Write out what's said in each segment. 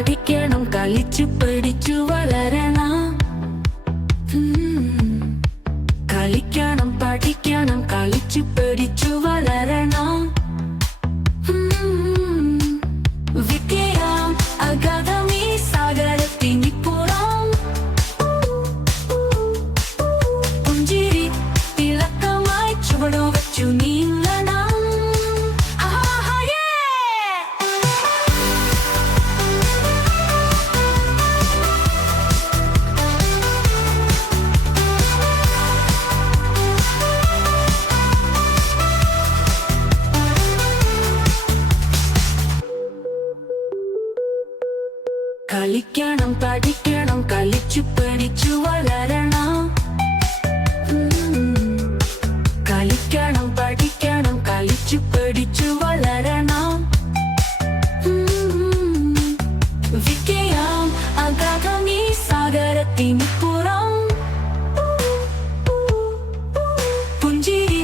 പഠിക്കണം കളിച്ചു പഠിച്ചു വളരണം. കളിക്കണം പഠിക്കണം കളിച്ചു പഠിച്ചു വളരണം. വിദ്യയാം അഗാധമീ സാഗരത്തിനിപ്പുറം. പുഞ്ചിരി തിളക്കമായി ചുവടുവച്ചു നീങ്ങണം. കളിക്കണം പഠിക്കണം കളിച്ചു പഠിച്ചു വളരണം. കളിക്കണം പഠിക്കണം കളിച്ചു പഠിച്ചു വളരണം. വിദ്യയാം അഗാധമീ സാഗരത്തിനിപ്പുറം. പുഞ്ചിരി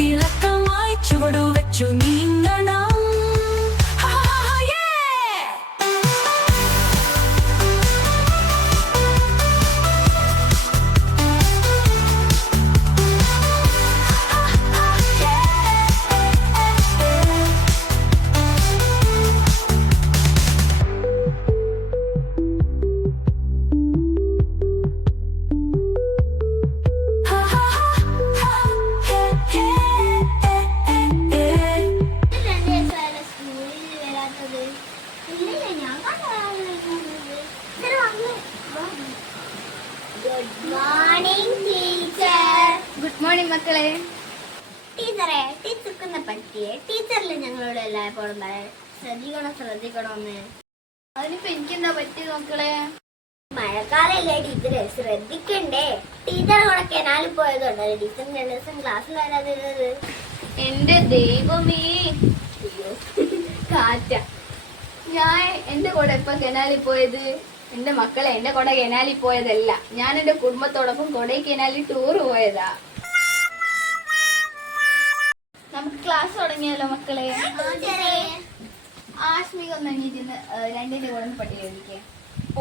തിളക്കമായി ചുവടുവച്ചു നീങ്ങണം. ഗുഡ് മോർണിംഗ് മക്കളെ. ടീച്ചറെ, ടീച്ചർക്കെന്നെ പറ്റിയേ? ടീച്ചറില് ഞങ്ങളോട് എല്ലായ്പ്പോഴും ശ്രദ്ധിക്കണമെന്ന്. അതിനിപ്പോ എനിക്കെന്താ പറ്റിയത് മക്കളെ? മഴക്കാലല്ലേ ടീച്ചറെ, ശ്രദ്ധിക്കണ്ടേ? ടീച്ചർ കൂടെ കനാലിൽ പോയതുകൊണ്ടല്ലേ ടീച്ചർ 2 ദിവസം ക്ലാസ്സിൽ വരാതിരുന്നത്? എന്റെ ദൈവമേ, കാറ്റ. ഞാൻ എന്റെ കൂടെ എപ്പ കനാലിൽ പോയത്? എന്റെ മക്കളെ, എന്റെ കൂടെ കനാലിൽ പോയതല്ല, ഞാൻ എന്റെ കുടുംബത്തോടൊപ്പം കൊടൈക്കനാലിൽ ടൂർ പോയതാ. നമുക്ക് ക്ലാസ് തുടങ്ങിയല്ലോ മക്കളെ. ആശ്മിക ഒന്ന് എണീറ്റിന്ന് 2ന്റെ കൂടെ ഒന്ന് പട്ടിക എഴുതിക്കേ.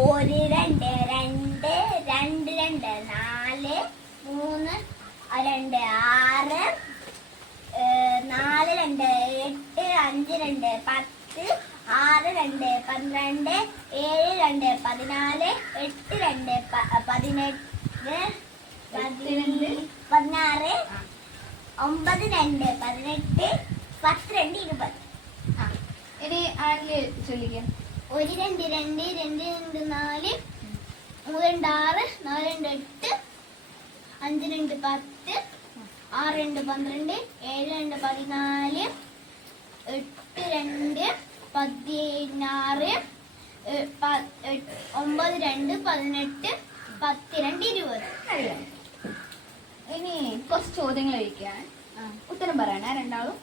1 2 2 2 2 4 3 2 6 4 2 8 5 2 10 6 2 12 7 2 14 8 2 18 16 9 2 18 10 2 20. ഇനി ആരില് ചൊല്ലിക്കാം. 1 2 2 2 2 4 3 2 6 4 2 8 5 2 10 6 2 12 7 2 14 8 2 16 9 2 18 10 2 20. ഇനി കുറച്ച് ചോദ്യങ്ങൾ ചോദിക്കാൻ, ഉത്തരം പറയണേ രണ്ടാളും.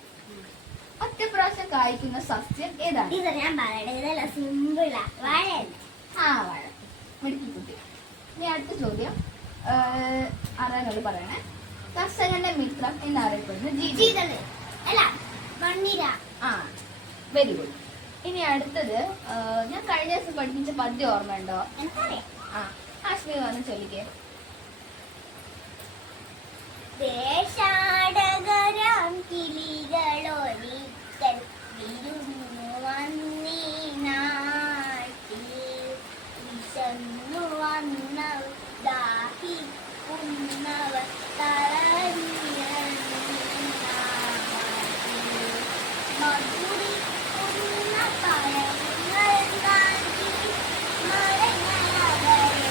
ഒറ്റ പ്രാവശ്യം കായ്ക്കുന്ന സസ്യം ഏതാണ്? ഇത് ഞാൻ പറയട്ടെ, ഇതല്ല സിമ്പിളാ. വാഴയല്ല. വാഴ. മിടുക്കി കുട്ടി. ഇനി അടുത്ത ചോദ്യം അറിയാനോട് പറയണേ. കർഷകന്റെ മിത്രം എന്നറിയപ്പെടുന്ന ജീതന് അല്ല മണ്ണിര. Very good. ഇനി അടുത്തത് ഞാൻ കഴിഞ്ഞ ദിവസം പഠിപ്പിച്ച പദ്യം ഓർമ്മയുണ്ടോ? എനിക്കറിയാം. ആശ്മി വന്ന് ചൊല്ലിക്കേ. ദേശാടകരാം കിളികളൊരിക്കൽ വിരുന്നു വന്നീ നാട്ടിൽ. വിശന്നു വന്ന ദാഹിക്കുന്നവർ മധുരിക്കുന്ന പഴങ്ങൾ നൽകി മരങ്ങളവരെ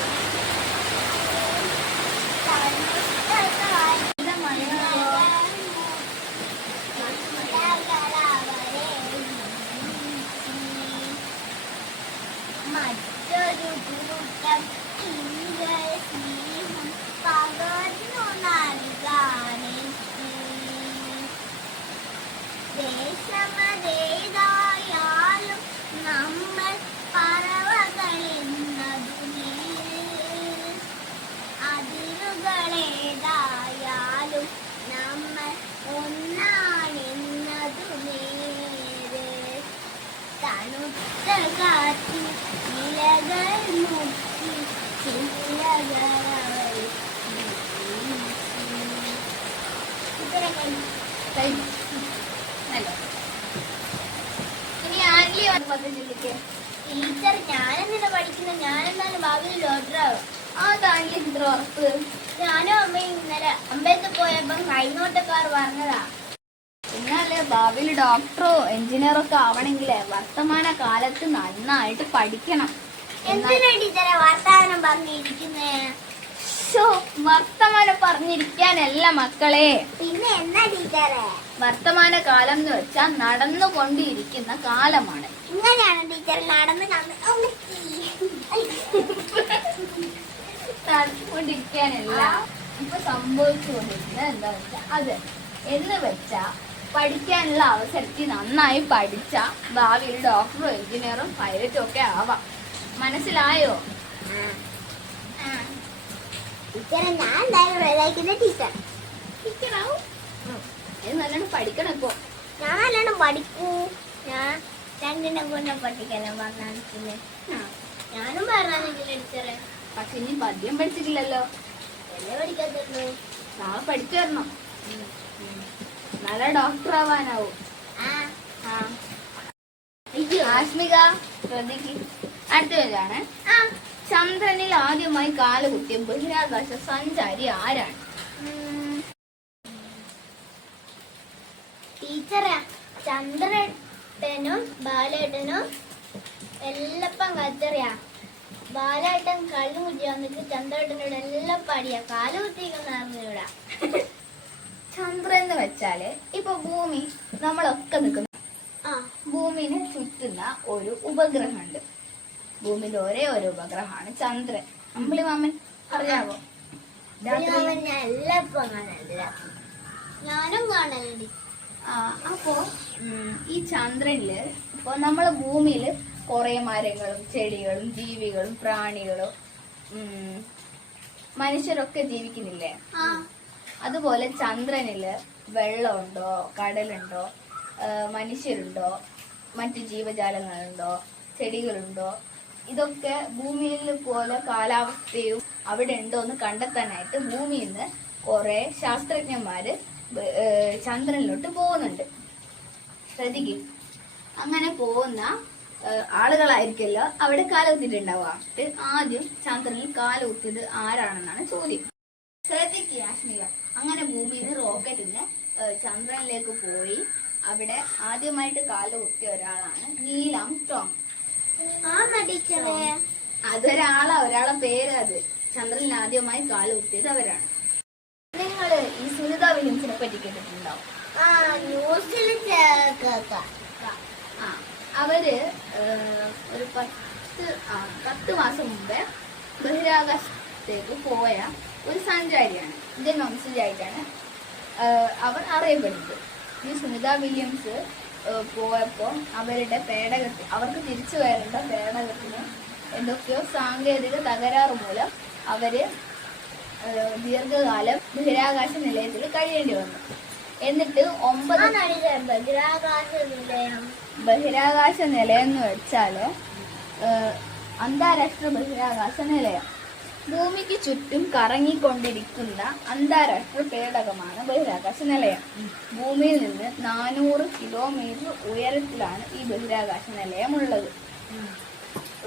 മറ്റൊരു കൂട്ടം സ്നേഹം പകർന്നു നൽകാനെത്തി. ദേശമതേതായാലും നമ്മൾ പറവകളെന്നതു നേര്. അതിരുകളേതായാലും നമ്മൾ ഒന്നാണെന്നതു നേര്. തണുത്ത കാറ്റിൽ ഇലകൾ മുക്കി ചില്ലകളവൾ ഇത്രയും കഴിഞ്ഞു. നല്ല. ഇനി ആൻലി പദ്ധതിയിലേക്ക് ടീച്ചർ ഞാനെന്തിനാ പഠിക്കുന്നത്? ഞാനെന്തായാലും ഭാവിയിൽ ഡോക്ടറാവും. ആൻലി ഇത്ര ഉറപ്പ്. ഞാനും അമ്മയും ഇന്നലെ അമ്പലത്തിൽ പോയപ്പം കൈനോട്ടക്കാർ പറഞ്ഞതാ. പിന്നല്ലേ ഭാവിയിൽ ഡോക്ടറോ എഞ്ചിനീയറോ ഒക്കെ ആവണമെങ്കിലേ വർത്തമാന കാലത്ത് നന്നായിട്ട് പഠിക്കണം. എന്തിനാ ടീച്ചറെ വർത്താനം പറഞ്ഞിരിക്കുന്നേ? വർത്തമാനം പറഞ്ഞിരിക്കാനല്ല മക്കളെ, പിന്നെ എന്നാ ടീച്ചറെ? വർത്തമാന കാലം എന്ന് വെച്ചാൽ നടന്നുകൊണ്ടിരിക്കുന്ന കാലമാണ്. ഇങ്ങനെയാണ് ടീച്ചർ നടന്നുകൊണ്ടിരിക്കാനല്ല, ഇപ്പൊ സംഭവിച്ചുകൊണ്ടിരിക്കുന്നത് എന്താ വെച്ചാ അത് എന്ന് വെച്ചാ പഠിക്കാനുള്ള അവസരത്തിൽ നന്നായി പഠിച്ച ഭാവിയിൽ ഡോക്ടറും എഞ്ചിനീയറും പൈലറ്റും ഒക്കെ ആവാം. മനസ്സിലായോ? ടീച്ചറെ ഞാൻ എന്തായാലും വലുതായിരിക്കുന്ന ടീച്ചർ. ടീച്ചറാവും. നല്ലോണം പഠിക്കണം. ഇപ്പൊ ഞാൻ നല്ലോണം പഠിക്കൂ. ഞാൻ രണ്ടിനെ കൊണ്ട് പഠിക്കല്ലോ പറഞ്ഞാൽ. ഞാനും പറഞ്ഞാണെങ്കിലേ ടീച്ചറെ. പക്ഷെ ഇനി പദ്യം പഠിച്ചിട്ടില്ലല്ലോ. എന്നെ പഠിക്കത്തുള്ളൂ. നാളെ പഠിച്ചു തരണം. നല്ല ഡോക്ടർ ആവാനാവും. ആശ്മിക ശ്രദ്ധിക്ക്. അടുത്ത പേരാണ്. ചന്ദ്രനിൽ ആദ്യമായി കാലുകുത്തിയ ബഹിരാകാശ സഞ്ചാരി ആരാണ്? ടീച്ചറെ ചന്ദ്രേട്ടനും ബാലേട്ടനും എല്ലപ്പം കച്ചറിയാ. ബാലേട്ടൻ കള്ളു കുറ്റി വന്നിട്ട് ചന്ദ്രേട്ടനോട് എല്ലാം പാടിയാ കാല് കുത്തിയിരിക്കുന്ന. ചന്ദ്രൻ എന്ന് വെച്ചാല് ഇപ്പൊ ഭൂമി നമ്മളൊക്കെ നിൽക്കുന്ന ഭൂമിനെ ചുറ്റുന്ന ഒരു ഉപഗ്രഹമുണ്ട്. ഭൂമിയിൽ ഒരേ ഒരു ഉപഗ്രഹമാണ് ചന്ദ്രൻ. അമ്പിളി മാമൻ അറിയാവോ? ഞാനും കാണലുണ്ട്. അപ്പോ ഈ ചന്ദ്രനില് ഇപ്പൊ നമ്മളെ ഭൂമിയില് കുറെ മരങ്ങളും ചെടികളും ജീവികളും പ്രാണികളും മനുഷ്യരൊക്കെ ജീവിക്കുന്നില്ലേ? അതുപോലെ ചന്ദ്രനില് വെള്ളമുണ്ടോ, കടലുണ്ടോ, മനുഷ്യരുണ്ടോ, മറ്റു ജീവജാലങ്ങളുണ്ടോ, ചെടികളുണ്ടോ? ഇതൊക്കെ ഭൂമിയിൽ പോലെ കാലാവസ്ഥയും അവിടെ ഉണ്ടോ എന്ന് കണ്ടെത്താനായിട്ട് ഭൂമിയിൽ നിന്ന് കുറെ ശാസ്ത്രജ്ഞന്മാര് ചന്ദ്രനിലോട്ട് പോകുന്നുണ്ട്. ശ്രദ്ധിക്കും. അങ്ങനെ പോകുന്ന ആളുകളായിരിക്കല്ലോ അവിടെ കാലുകുത്തിട്ടുണ്ടാവുക. ആദ്യം ചന്ദ്രനിൽ കാലുകുത്തിയത് ആരാണെന്നാണ് ചോദ്യം. ശ്രദ്ധിക്കുക ആശ്മിക. അങ്ങനെ ഭൂമിയിൽ നിന്ന് റോക്കറ്റിന് ചന്ദ്രനിലേക്ക് പോയി അവിടെ ആദ്യമായിട്ട് കാലുകുത്തിയ ഒരാളാണ് നീൽ ആംസ്ട്രോങ്. ഒരാളെ പേര് അത്. ചന്ദ്രനിൽ ആദ്യമായി കാലുകുത്തിയത് അവരാണ്. നിങ്ങൾ ഈ സുനിത വില്യംസിനെ പറ്റി കേട്ടിട്ടുണ്ടാവും. അവര് ഒരു 10 മാസം മുമ്പേ ബഹിരാകാശത്തേക്ക് പോയ ഒരു സഞ്ചാരിയാണ്. ഇന്ത്യൻ വംശജയായിട്ടാണ് അവർ അറിയപ്പെടുന്നത്. ഈ സുനിത വില്യംസ് പോയപ്പോ അവരുടെ പേടകത്തിൽ അവർക്ക് തിരിച്ചു വരേണ്ട പേടകത്തിന് എന്തൊക്കെയോ സാങ്കേതിക തകരാറ് മൂലം അവര് ദീർഘകാലം ബഹിരാകാശ നിലയത്തിൽ കഴിയേണ്ടി വന്നു. എന്നിട്ട് 9 ബഹിരാകാശ നിലയം എന്ന് വെച്ചാല് അന്താരാഷ്ട്ര ബഹിരാകാശ നിലയം. ഭൂമിക്ക് ചുറ്റും കറങ്ങിക്കൊണ്ടിരിക്കുന്ന അന്താരാഷ്ട്ര പേടകമാണ് ബഹിരാകാശ നിലയം. ഭൂമിയിൽ നിന്ന് 400 കിലോമീറ്റർ ഉയരത്തിലാണ് ഈ ബഹിരാകാശ നിലയം ഉള്ളത്.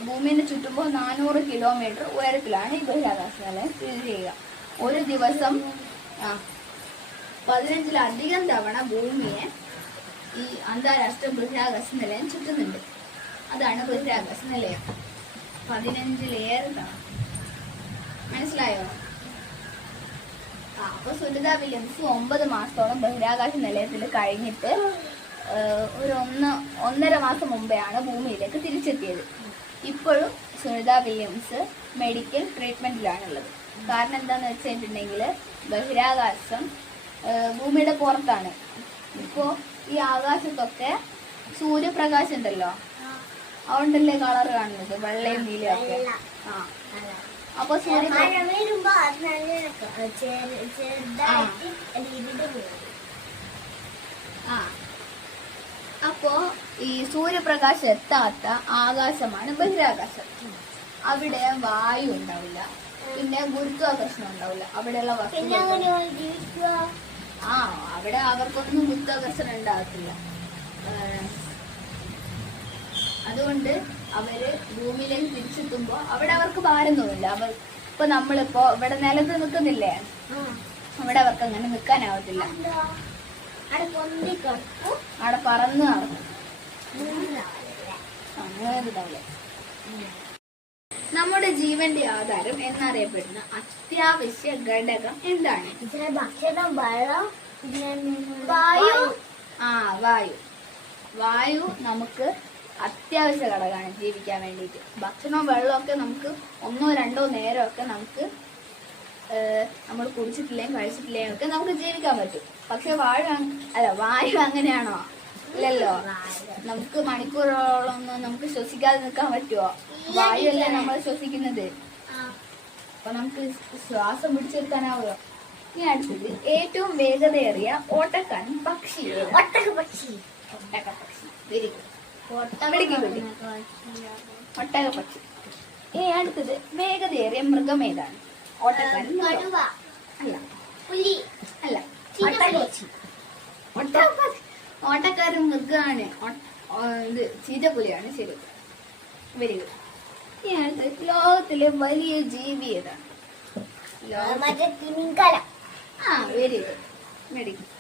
ഭൂമിനെ ചുറ്റുമ്പോൾ 400 കിലോമീറ്റർ ഉയരത്തിലാണ് ഈ ബഹിരാകാശ നിലയം സ്ഥിതി ചെയ്യുക. ഒരു ദിവസം 15ലധികം തവണ ഭൂമിയെ ഈ അന്താരാഷ്ട്ര ബഹിരാകാശ നിലയം ചുറ്റുന്നുണ്ട്. അതാണ് ബഹിരാകാശ നിലയം. 15ലേറെ തവണ. മനസ്സിലായോ? അപ്പൊ സുനിത വില്യംസ് 9 മാസത്തോളം ബഹിരാകാശ നിലയത്തിൽ കഴിഞ്ഞിട്ട് ഒരു 1.5 മാസം മുമ്പെയാണ് ഭൂമിയിലേക്ക് തിരിച്ചെത്തിയത്. ഇപ്പോഴും സുനിത വില്യംസ് മെഡിക്കൽ ട്രീറ്റ്മെന്റിലാണുള്ളത്. കാരണം എന്താന്ന് വെച്ചിട്ടുണ്ടെങ്കിൽ ബഹിരാകാശം ഭൂമിയുടെ പുറത്താണ്. ഇപ്പോ ഈ ആകാശത്തൊക്കെ സൂര്യപ്രകാശം ഉണ്ടല്ലോ, അതുകൊണ്ടല്ലേ കളർ കാണുന്നത് വെള്ളയും നീലയും ഒക്കെ. അപ്പൊ അപ്പോ ഈ സൂര്യപ്രകാശം എത്താത്ത ആകാശമാണ് ബഹിരാകാശം. അവിടെ വായു ഉണ്ടാവില്ല, പിന്നെ ഗുരുത്വാകർഷണം ഉണ്ടാവില്ല. അവിടെയുള്ള പിന്നെ വസ്തുക്കൾ അങ്ങനെ ജീവിക്കുക. അവിടെ അവർക്കൊന്നും ഗുരുത്വാകർഷണം ഉണ്ടാകത്തില്ല. അതുകൊണ്ട് അവര് ഭൂമിയിലേക്ക് തിരിച്ചെത്തുമ്പോ അവിടെ അവർക്ക് ഭാരം തോന്നില്ല. ഇപ്പൊ നമ്മളിപ്പോ ഇവിടെ നിലത്ത് നിൽക്കുന്നില്ലേ, അവിടെ അവർക്ക് അങ്ങനെ നിൽക്കാനാവത്തില്ല. അവിടെ പറന്ന് നടക്കും. അങ്ങനെ ഇതാവില്ല. നമ്മുടെ ജീവന്റെ ആധാരം എന്നറിയപ്പെടുന്ന അത്യാവശ്യ ഘടകം എന്താണ്? ഭക്ഷണം, വെള്ളം, വായു. വായു. വായു നമുക്ക് അത്യാവശ്യ ഘടകമാണ് ജീവിക്കാൻ വേണ്ടിയിട്ട്. ഭക്ഷണവും വെള്ളമൊക്കെ നമുക്ക് 1 2 നേരമൊക്കെ നമുക്ക് നമ്മൾ കുടിച്ചിട്ടില്ലെങ്കിൽ കഴിച്ചിട്ടില്ലെങ്കിൽ ഒക്കെ നമുക്ക് ജീവിക്കാൻ പറ്റും. പക്ഷെ വായു അങ്ങനെയാണോ? ഇല്ലല്ലോ. നമുക്ക് മണിക്കൂറോളം ഒന്നും നമുക്ക് ശ്വസിക്കാതെ നിൽക്കാൻ പറ്റുമോ? വായു അല്ലേ നമ്മൾ ശ്വസിക്കുന്നത്. അപ്പൊ നമുക്ക് ശ്വാസം പിടിച്ചെടുക്കാനാവുമോ? ഇനി അടുത്തത്, ഏറ്റവും വേഗതയേറിയ ഓട്ടക്കാരൻ പക്ഷി. ഒട്ടകപ്പക്ഷി. Very good. ഒട്ടകപ്പക്ഷി. ഇനി അടുത്തത്, വേഗതയേറിയ മൃഗം ഏതാണ്? ഓട്ടക്കാരൻ കടുവ, അല്ല. പുലി, അല്ല. ചീറ്റപ്പക്ഷി. ഓട്ടക്കാരൻ മൃഗമാണ്. ഇത് ചീറ്റപ്പുലിയാണ്. ശരി, വെരി ഗുഡ്. ഇനി അടുത്തത്, ലോകത്തിലെ വലിയ ജീവി ഏതാണ്? മറ്റേ തിമിംഗലം. Very good, very good.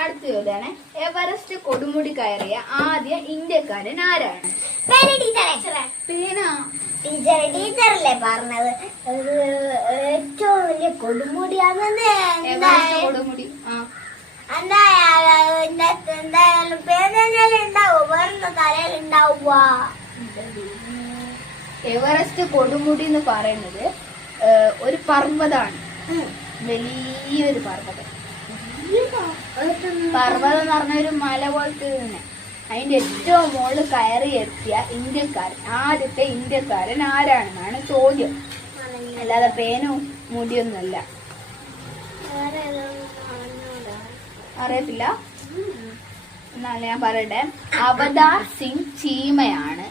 അടുത്ത ചോദ്യമാണ്, എവറസ്റ്റ് കൊടുമുടി കയറിയ ആദ്യ ഇന്ത്യക്കാരൻ ആരാണ്? ടീച്ചറല്ലേ പറഞ്ഞത് ഏറ്റവും വലിയ കൊടുമുടിയാണെന്ന്. എവറസ്റ്റ് കൊടുമുടി. എന്തായാലും പേരെല്ലാം ഉണ്ടാവും, വേറെ തലയിലുണ്ടാവുക. എവറസ്റ്റ് കൊടുമുടി എന്ന് പറയുന്നത് ഒരു പർവ്വതമാണ്. വലിയൊരു പർവ്വതം. പർവ്വതം എന്ന് പറഞ്ഞ ഒരു മല പോലത്തെ തന്നെ. അതിന്റെ ഏറ്റവും മുകളിൽ കയറി എത്തിയ ആദ്യത്തെ ഇന്ത്യക്കാരൻ ആരാണെന്നാണ് ചോദ്യം. അല്ലാതെ പേനും മുടിയൊന്നുമല്ല. അറിയത്തില്ല? എന്നാൽ ഞാൻ പറയട്ടെ, അവതാർ സിംഗ് ചീമയാണ്.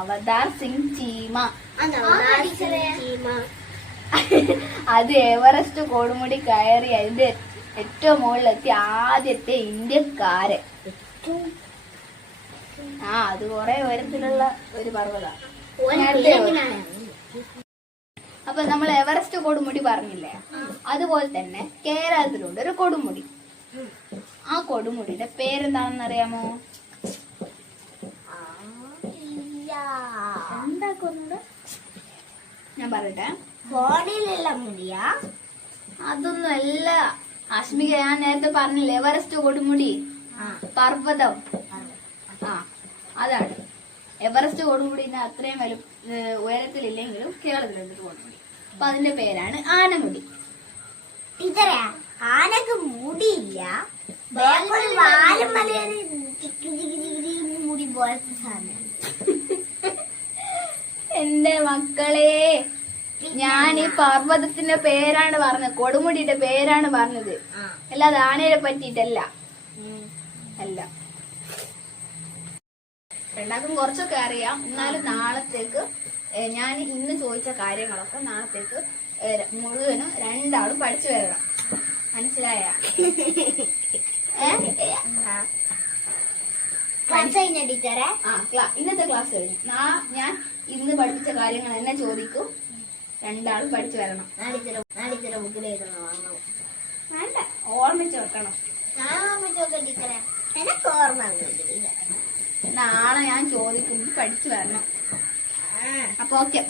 അവതാർ സിംഗ് ചീമ. അത് എവറസ്റ്റ് കൊടുമുടി കയറി അതിന്റെ ഏറ്റവും മുകളിലെത്തിയ ആദ്യത്തെ ഇന്ത്യക്കാരൻ. അത് കുറെ ഉയരത്തിലുള്ള ഒരു പർവ്വതമാണ്. അപ്പൊ നമ്മൾ എവറസ്റ്റ് കൊടുമുടി പറഞ്ഞില്ലേ, അതുപോലെ തന്നെ കേരളത്തിലുണ്ട് ഒരു കൊടുമുടി. ആ കൊടുമുടിയുടെ പേരെന്താണെന്ന് അറിയാമോ? ഞാൻ പറയട്ടെ. ഫോണിലുള്ള മുടിയാ? അതൊന്നും അല്ല അശ്മിക, ഞാൻ നേരത്തെ പറഞ്ഞില്ലേ എവറസ്റ്റ് കൊടുമുടി പർവ്വതം. അതാണ് എവറസ്റ്റ് കൊടുമുടിന്റെ അത്രയും ഉയരത്തിലില്ലെങ്കിലും കേരളത്തിലുണ്ട് കൊടുമുടി. അപ്പൊ അതിന്റെ പേരാണ് ആനമുടി. ടീച്ചറെ, ആനക്ക് മുടിയില്ല, മുടി പോലത്തെ സാധനം. എന്റെ മക്കളെ, ഞാൻ ഈ പർവ്വതത്തിന്റെ പേരാണ് പറഞ്ഞത്, കൊടുമുടിയുടെ പേരാണ് പറഞ്ഞത്, അല്ലാതെ ആനയെ പറ്റിയിട്ടല്ല. അല്ല, രണ്ടാക്കും കുറച്ചൊക്കെ അറിയാം. എന്നാലും നാളത്തേക്ക് ഞാൻ ഇന്ന് ചോദിച്ച കാര്യങ്ങളൊക്കെ നാളത്തേക്ക് മുഴുവനും രണ്ടാളും പഠിച്ചു വരണം. മനസ്സിലായ? ടീച്ചറെ, ഇന്നത്തെ ക്ലാസ് കഴിഞ്ഞു. ഞാൻ ഇന്ന് പഠിപ്പിച്ച കാര്യങ്ങൾ എന്നെ ചോദിക്കും. രണ്ടാളും പഠിച്ചു വരണം. വേണ്ട, ഓർമ്മിച്ച് വെക്കണം. നാളെ ഞാൻ ചോദിക്കുമ്പോൾ പഠിച്ചു വരണം. അപ്പൊ ഓക്കെ.